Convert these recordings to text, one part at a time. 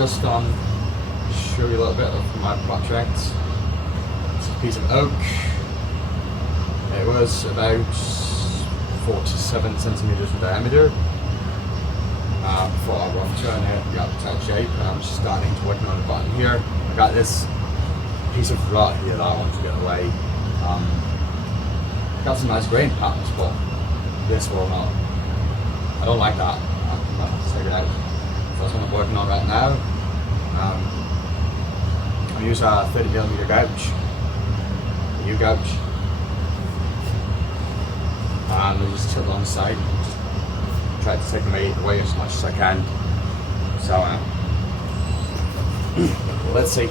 just show you a little bit of my project. It's a piece of oak. It was about 47 centimeters in diameter. Before I rough turn it, got the tight shape, and I'm just starting to work on the bottom here. I got this piece of rod here that I want to get away. Got some nice grain patterns, but this will not. I don't like that. I'm going to have to take it out. So that's what I'm working on right now. I use a 30mm gouge, a U-gouge, and I just tilt it on the side and just try to take them away as much as I can. So let's see.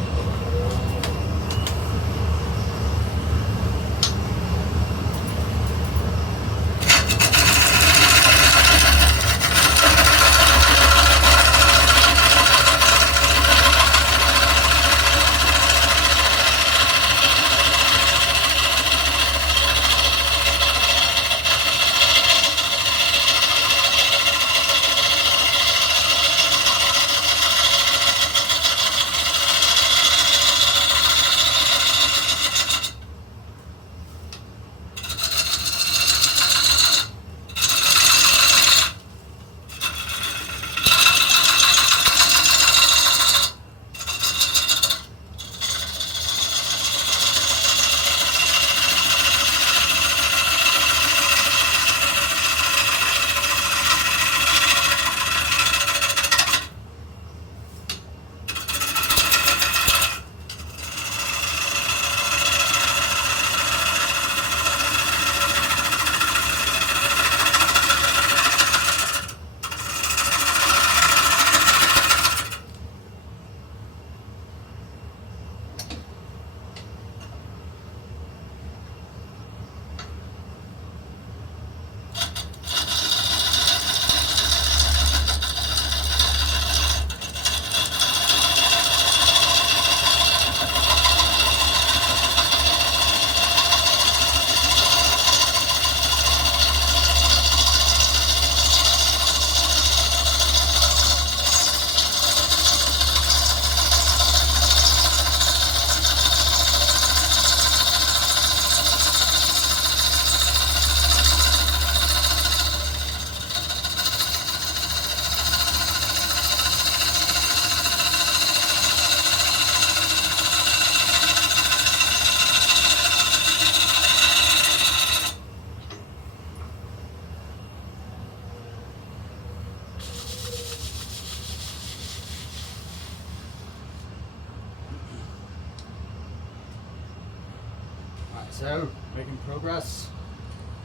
So, making progress.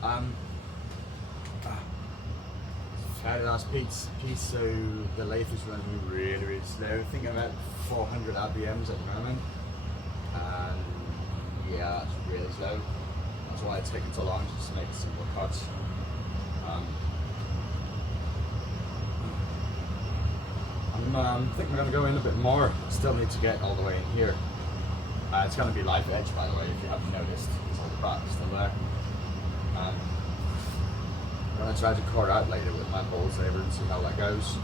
Had the last piece, so the lathe is running really slow. I think I'm at 400 RPMs at the moment. And yeah, it's really slow. That's why it's taking so long just to make simple cuts. I think we're going to go in a bit more. Still need to get all the way in here. It's going to be live edge, by the way, if you haven't noticed. It's all the crack still there. I'm going to try to core out later with my bowl saver and see how that goes.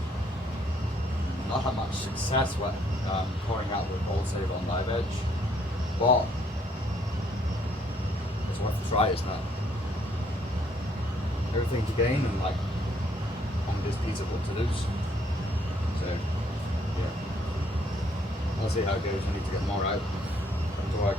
Not had much success with coring out with bowl saver on live edge, but it's worth a try, isn't it? Everything to gain and like on this piece of what to lose. So yeah, I'll see how it goes. I need to get more out. Come to work.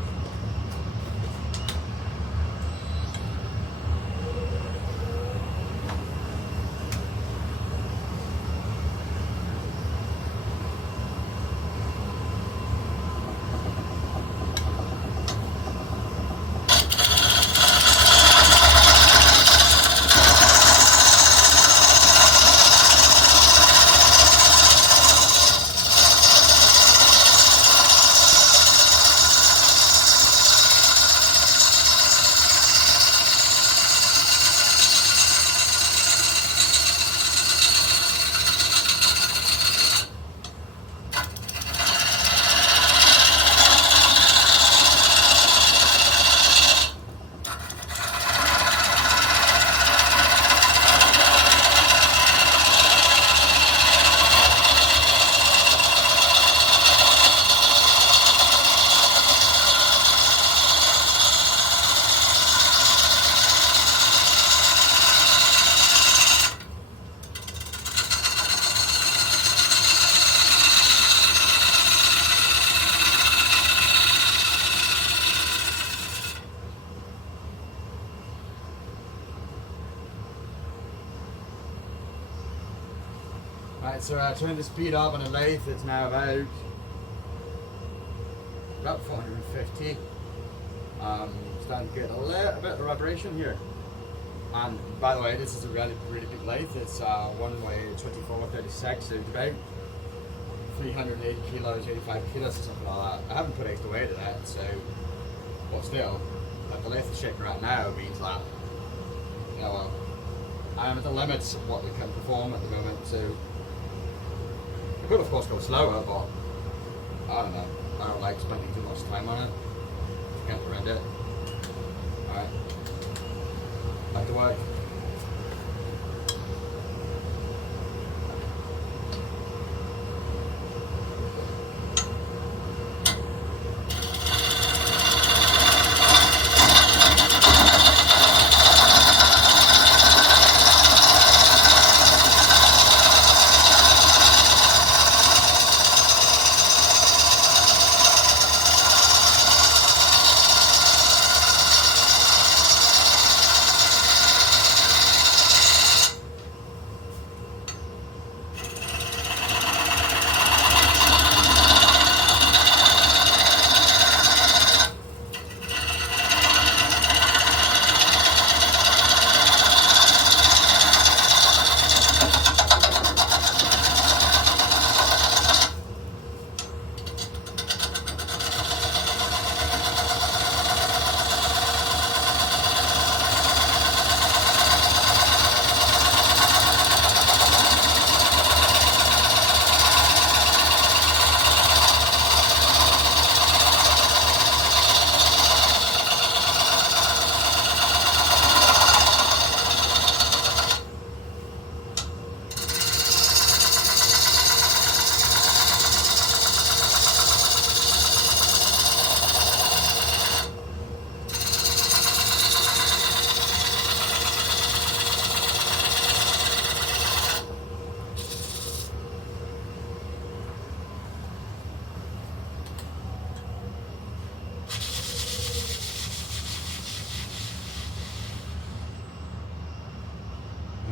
Right, so I turned the speed up on a lathe. It's now about 450. Starting to get a little bit of vibration here. And by the way, this is a really big lathe. It's one way 2436, so it's about 380 kilos, 85 kilos or something like that. I haven't put extra weight in it, so, but still, like the lathe is shaking right now means that, you know, well, I'm at the limits of what we can perform at the moment, so I could of course go slower, but I don't know. I don't like spending too much time on it. Can't rent it. Alright. Back to work.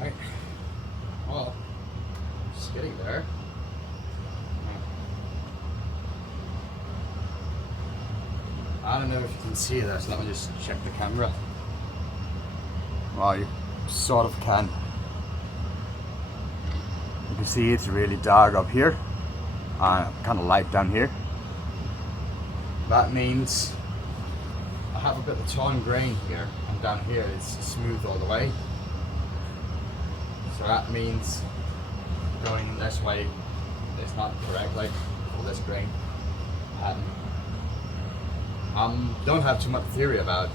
Right. Well, just getting there. I don't know if you can see this. Let me just check the camera. Well, you sort of can. You can see it's really dark up here and kind of light down here. That means I have a bit of torn grain here, and down here it's smooth all the way. So that means going this way is not correct, like for this grain. Don't have too much theory about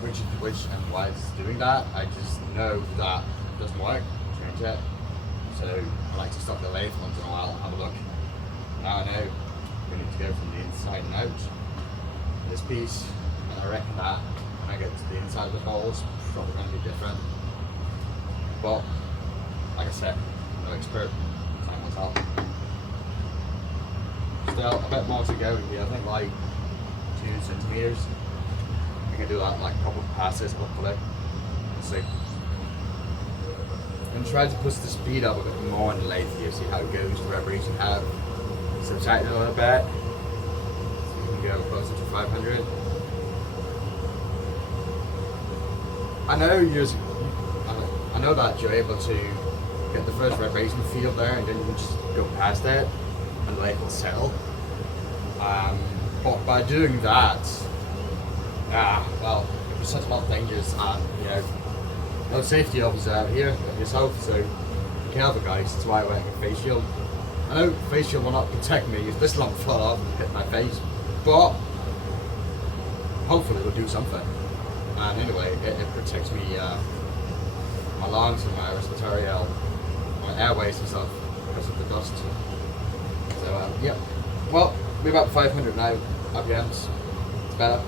which and why it's doing that. I just know that it doesn't work. Change it. So I like to stop the lathe once in a while and have a look. Now I know we need to go from the inside and out. This piece, and I reckon that when I get to the inside of the hole, it's probably going to be different. But like I said, I'm no expert. Time will tell. Still a bit more to go here. I think like 2 centimeters. I can do that in like a couple of passes, hopefully. Let's see. I'm trying to push the speed up a bit more in the lathe here, see how it goes, the vibration have. So tighten it a little bit. So we can go closer to 500. I know that you're able to get the first vibration field there, and then you can just go past it and let it settle. But by doing that, well, there's such a lot of dangers, and you know, no safety officer out here like yourself, so be careful, guys. That's why I'm wearing a face shield. I know face shield will not protect me if this lump fell off and hit my face, but hopefully it will do something. And anyway, it protects me, my lungs and my respiratory, my airways and stuff because of the dust. So yeah, well, we're about 500 now RPMs. It's better.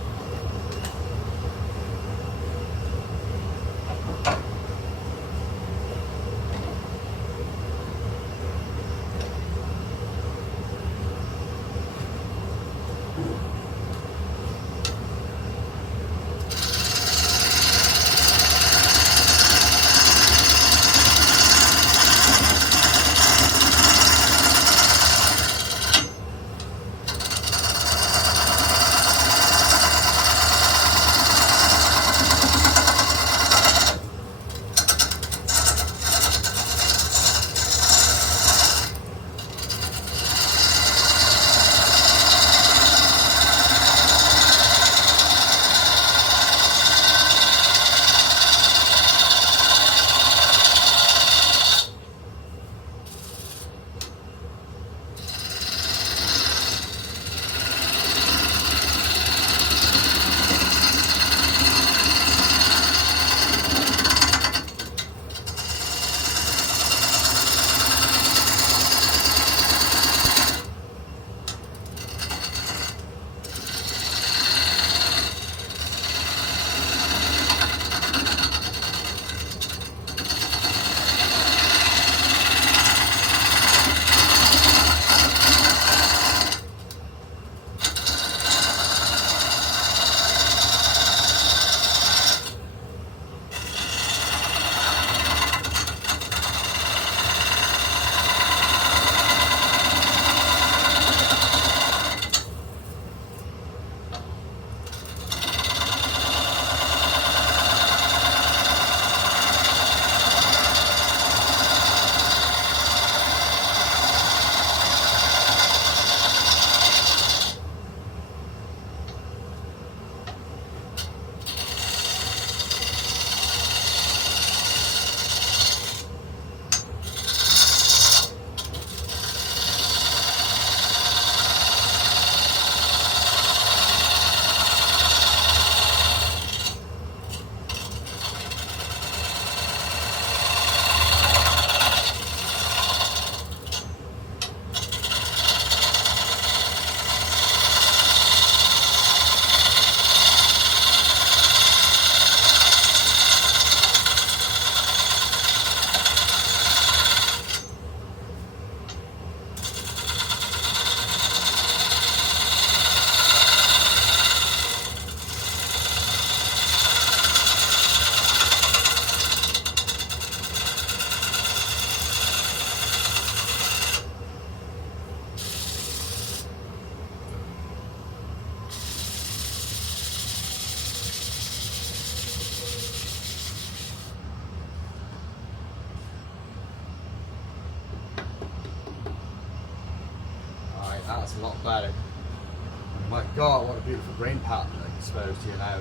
that's a lot better. Oh my god, what a beautiful grain pattern exposed here now.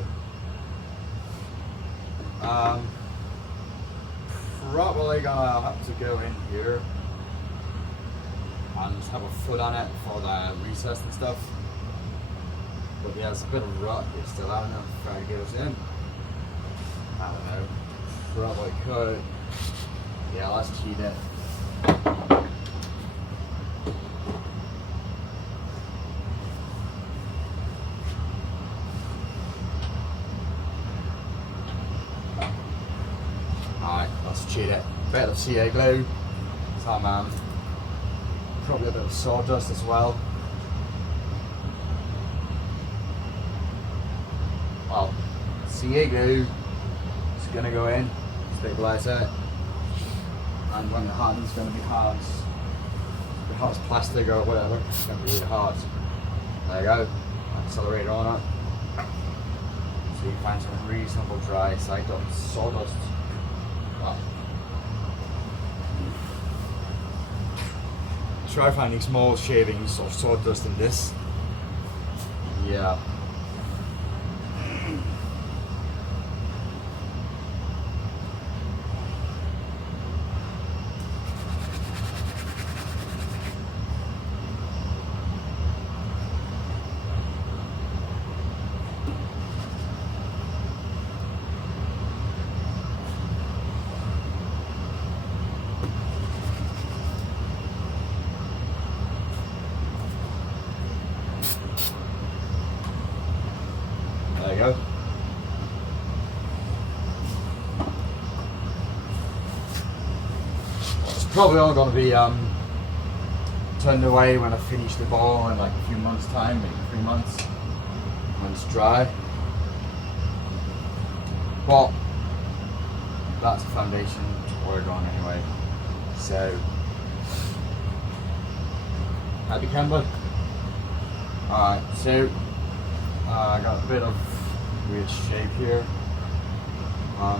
Probably gonna have to go in here and just have a foot on it for the recess and stuff. But yeah, there's a bit of rot here still. I don't know if it goes in. I don't know. Probably could. Yeah, let's cheat it. Alright, let's cheat it. Bit of CA glue. Some probably a bit of sawdust as well. Well, CA glue is going to go in, stabilize it, and when the hand's going to be hard as plastic or whatever, it's going to be really hard. There you go, accelerator on it. So you find some reasonable dry sawdust. Well, try finding small shavings of sawdust in this. Yeah. There you go. It's probably all going to be turned away when I finish the ball in like a few months' time, maybe 3 months, when it's dry. But that's a foundation to work on anyway. So happy camber. Alright, so I got a bit of weird shape here. I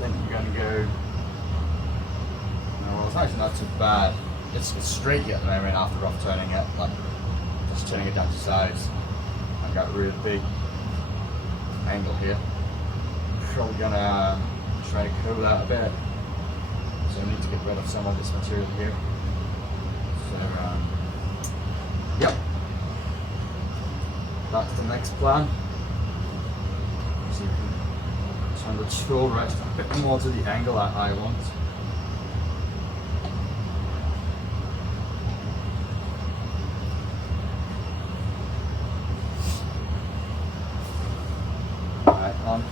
think we're gonna go. No, well, it's actually not too bad. It's straight at the moment after rough turning it, like just turning it down to size. I've got a really big angle here. Probably gonna try to curl that a bit. So I need to get rid of some of this material here. So yep. That's the next plan. So you can turn the tool rest a bit more to the angle that I want. Right on.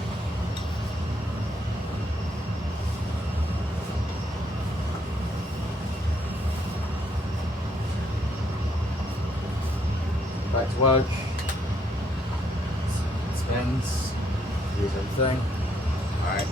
Back to work. Spins. Here's everything. Alright.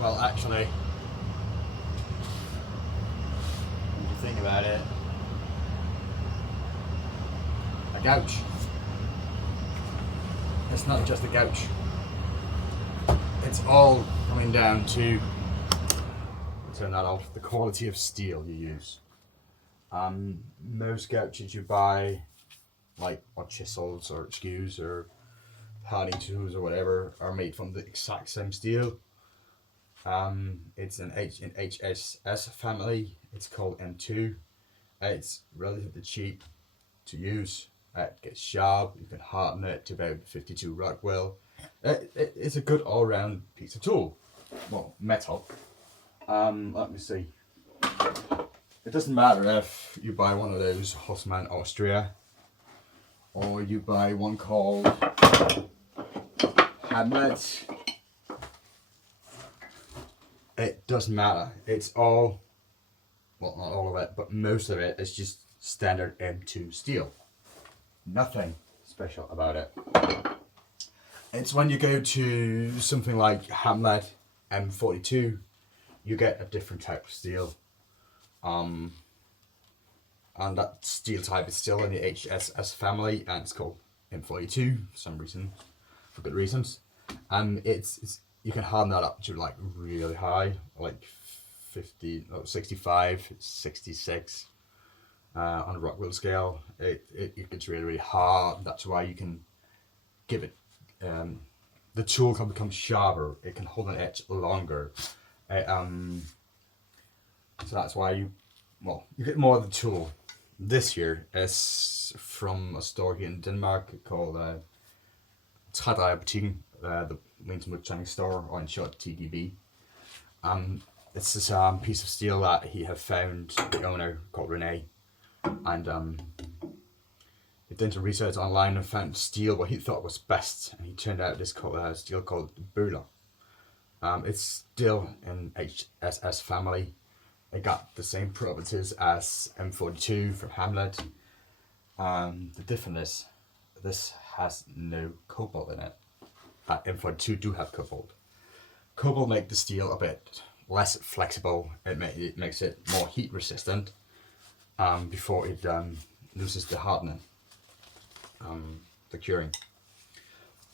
Well, actually, when you think about it, a gouge. It's not just a gouge. It's all coming down to, turn that off, the quality of steel you use. Most gouges you buy, like or chisels or skews or hardy tools or whatever, are made from the exact same steel. It's an HSS family. It's called M2. It's relatively cheap to use. It gets sharp. You can harden it to about 52 Rockwell. It's a good all-round piece of tool. Well, metal. Let me see. It doesn't matter if you buy one of those Haussmann Austria, or you buy one called Hamlet. It doesn't matter. It's all, well, not all of it, but most of it is just standard M2 steel. Nothing special about it. It's when you go to something like Hamlet M42, you get a different type of steel. And that steel type is still in the HSS family, and it's called M42 for some reason, for good reasons. And it's you can harden that up to like really high, like 65, 66 on a Rockwell scale. It gets really hard. That's why you can give it. The tool can become sharper. It can hold an edge longer. So that's why you get more of the tool. This here is from a store here in Denmark called Lathe, the Linton Chinese store, or in short TDB. It's this piece of steel that he had found, the owner called Rene, and he did some research online and found steel what he thought was best, and he turned out this steel called Böhler. It's still in HSS family. It got the same properties as M42 from Hamlet. The difference is this has no cobalt in it. M42 do have cobalt. Cobalt makes the steel a bit less flexible. It makes it more heat resistant before it loses the hardening, the curing.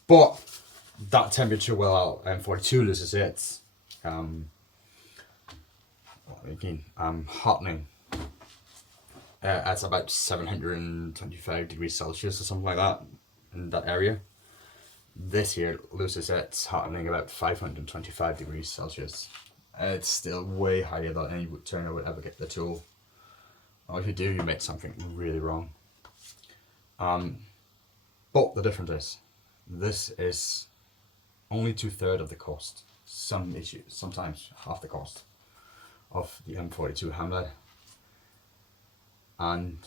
But that temperature, well, M42 loses its hardening at about 725 degrees Celsius or something like that in that area. This here loses its hardening about 525 degrees Celsius. It's still way higher than any turner would ever get the tool. Or if you do, you made something really wrong. But the difference is, this is only 2/3 of the cost. Sometimes half the cost of the M42 Hamlet. And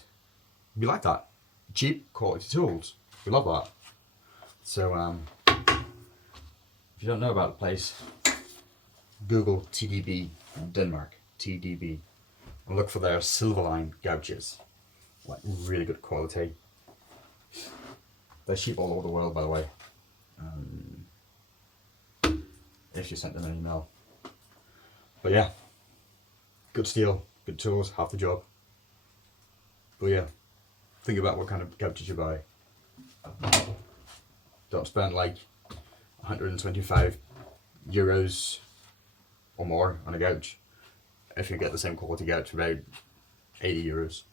we like that. Cheap quality tools. We love that. So if you don't know about the place, Google TDB Denmark, TDB, and look for their Silverline gouges. Like really good quality. They ship all over the world, by the way. If you sent them an email. But yeah, good steel, good tools, half the job. But yeah, think about what kind of gouges you buy. Don't spend like 125 euros or more on a gouge if you get the same quality gouge for about 80 euros.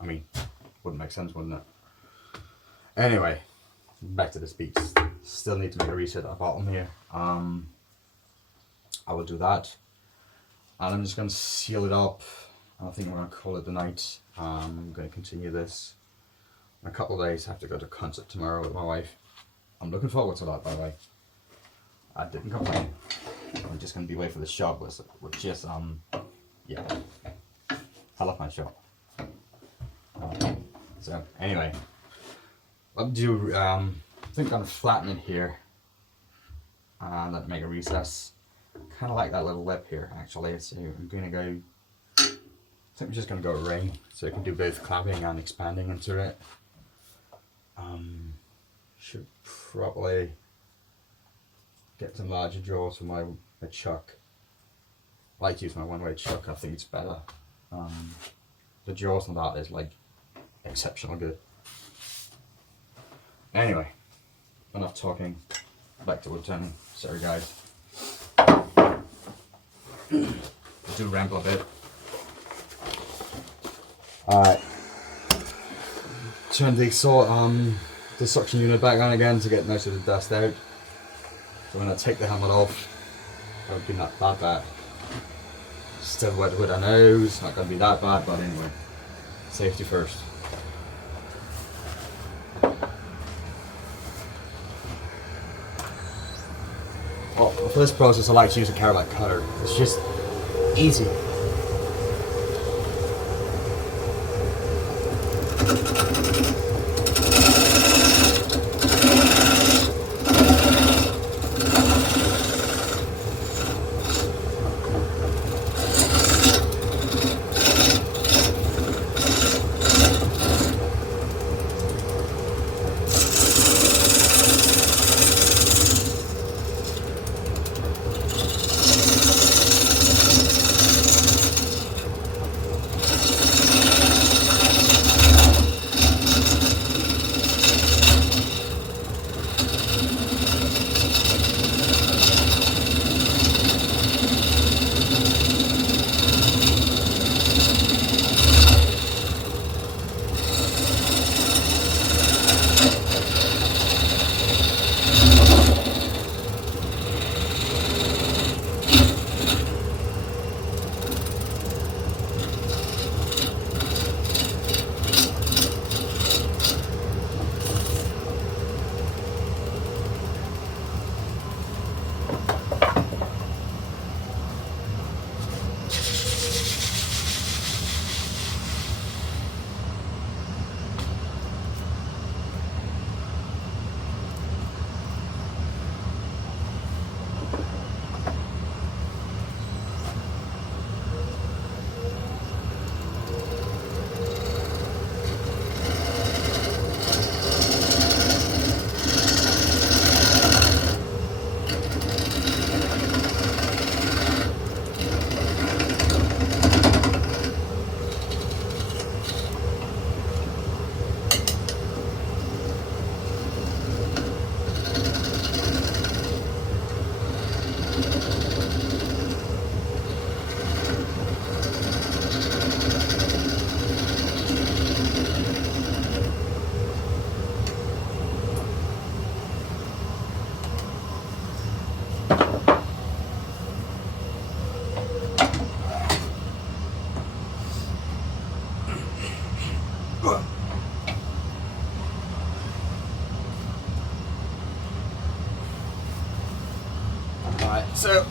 I mean, wouldn't make sense, wouldn't it? Anyway, back to this piece. Still need to make a reset at the bottom here. I will do that. And I'm just going to seal it up. I think we're going to call it the night. I'm going to continue this. In a couple of days, I have to go to a concert tomorrow with my wife. I'm looking forward to that, by the way. I didn't complain. I'm just going to be away for the shop, which is, yeah. I love my shop. So, anyway. Let me do, I think I'm going to flatten it here. And then make a recess. Kind of like that little lip here, actually. So I'm going to go, I think I'm just going to go ring, so I can do both clamping and expanding into it. Should probably get some larger jaws for my chuck. like to use my one-way chuck. I think it's better. The jaws on that is like exceptional good. Anyway, enough talking. Back to wood turning. Sorry guys. I do ramble a bit. Alright. Turn the the suction unit back on again to get most of the dust out. So when I take the helmet off, it won't be not that bad. Still wet wood, I know, it's not going to be that bad, but anyway, safety first. Well, for this process I like to use a carrot cutter. It's just easy. So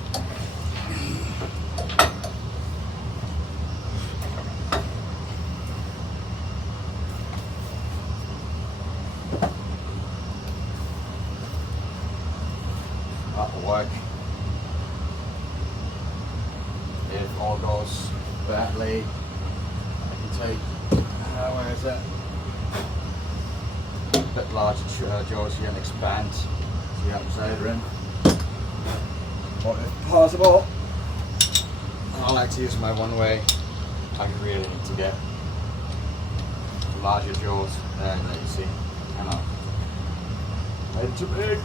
that will work. If all goes badly, I can take where is it? A bit larger jaws here and expand. See how much they're in. But if possible, I like to use my one way. I really need to get larger jaws. There you see. Cannot. Way too big.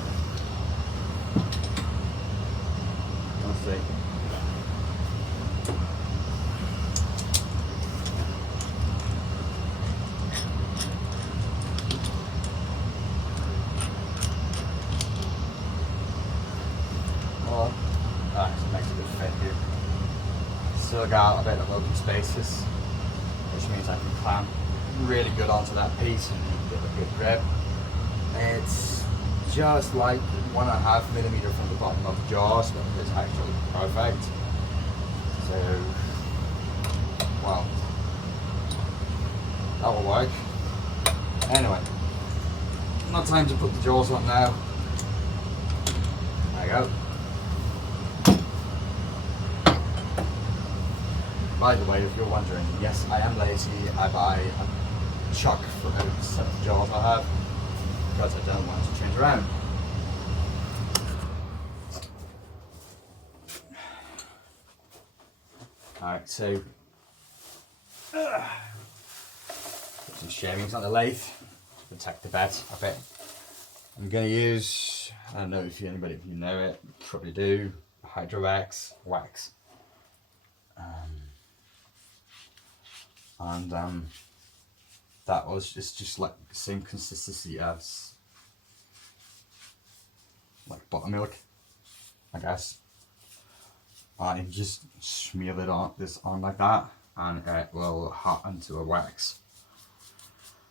Let's see. It makes a good fit here. Still got a bit of open spaces, which means I can clamp really good onto that piece and get a good grip. It's just like 1.5 millimeter from the bottom of the jaws, but it's actually perfect. So, well, that will work. Anyway, not time to put the jaws on now. There you go. By the way, if you're wondering, yes, I am lazy. I buy a chuck for every set of jaws I have because I don't want to change around. Alright, so put some shavings on the lathe to protect the bed a bit. I'm going to use, I don't know if anybody of you know it, probably do, Hydro wax. That was just like the same consistency as like buttermilk, I guess. And you just smear it on like that, and it will harden to a wax.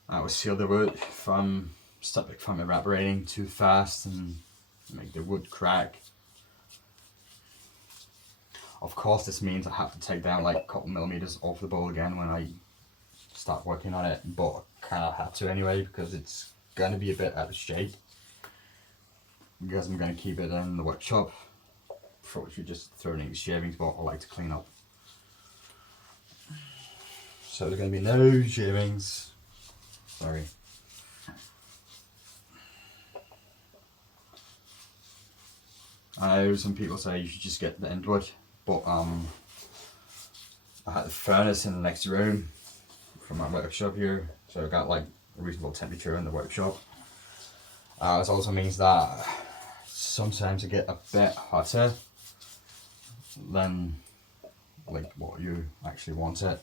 That will seal the wood from evaporating too fast and make the wood crack. Of course, this means I have to take down like a couple millimeters off the bowl again when I start working on it, but I kind of have to anyway because it's going to be a bit out of shape. Because I'm going to keep it in the workshop, for which we just throw it in the shavings, but I like to clean up. So there's going to be no shavings. Sorry. I know some people say you should just get the end wood, but I had the furnace in the next room from my workshop here, so I got like a reasonable temperature in the workshop. This also means that sometimes it get a bit hotter than like what you actually want it.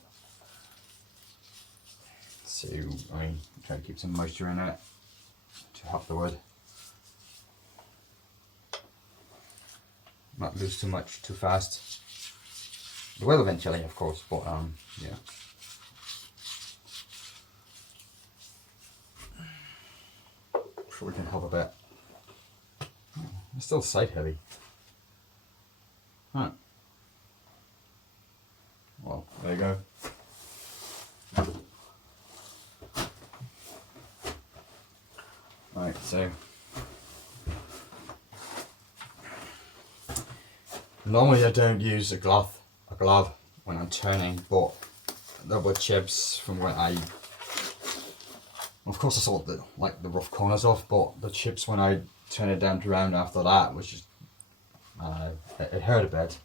So I mean, try to keep some moisture in it to help the wood not lose too much too fast. It will eventually, of course, but yeah. Sure we can help a bit. It's still side heavy. Huh. Well, there you go. Right, so normally I don't use a glove when I'm turning, but there were chips from when of course I saw the rough corners off, but the chips when I turn it down to round after that was just it hurt a bit.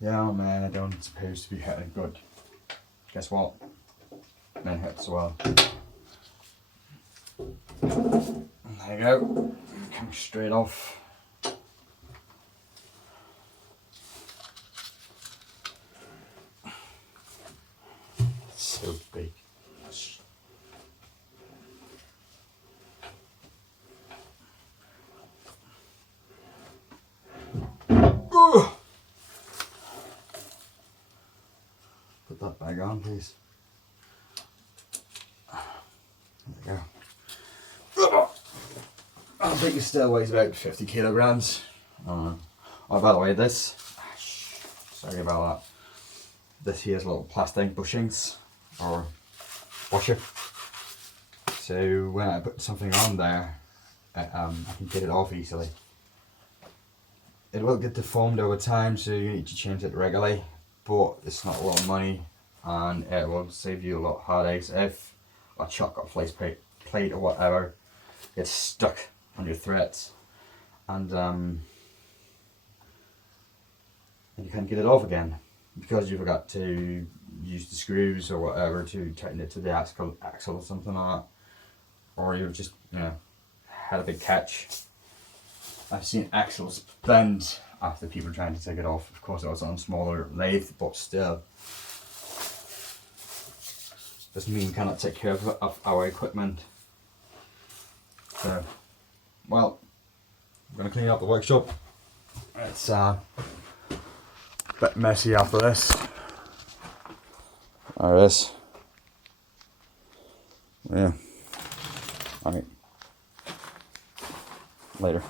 Yeah, man, I don't suppose to be hurting good. Guess what? Men hurt as well. There you go. Coming straight off. So big. Put that bag on, please. There you go. I think it still weighs about 50 kilograms. Oh, by the way, this, sorry about that. This here is little plastic bushings or washer. So when I put something on there, I can get it off easily. It will get deformed over time, so you need to change it regularly, but it's not a lot of money and it will save you a lot of headaches if a chuck or place plate or whatever gets stuck on your threads, and you can't get it off again because you forgot to use the screws or whatever to tighten it to the axle or something like that, or you've just had a big catch. I've seen axles bend after people trying to take it off. Of course, it was on smaller lathe, but still. Doesn't mean we cannot take care of our equipment. So, well, I'm going to clean up the workshop. It's a bit messy after this. There it is. Yeah. Alright. Later.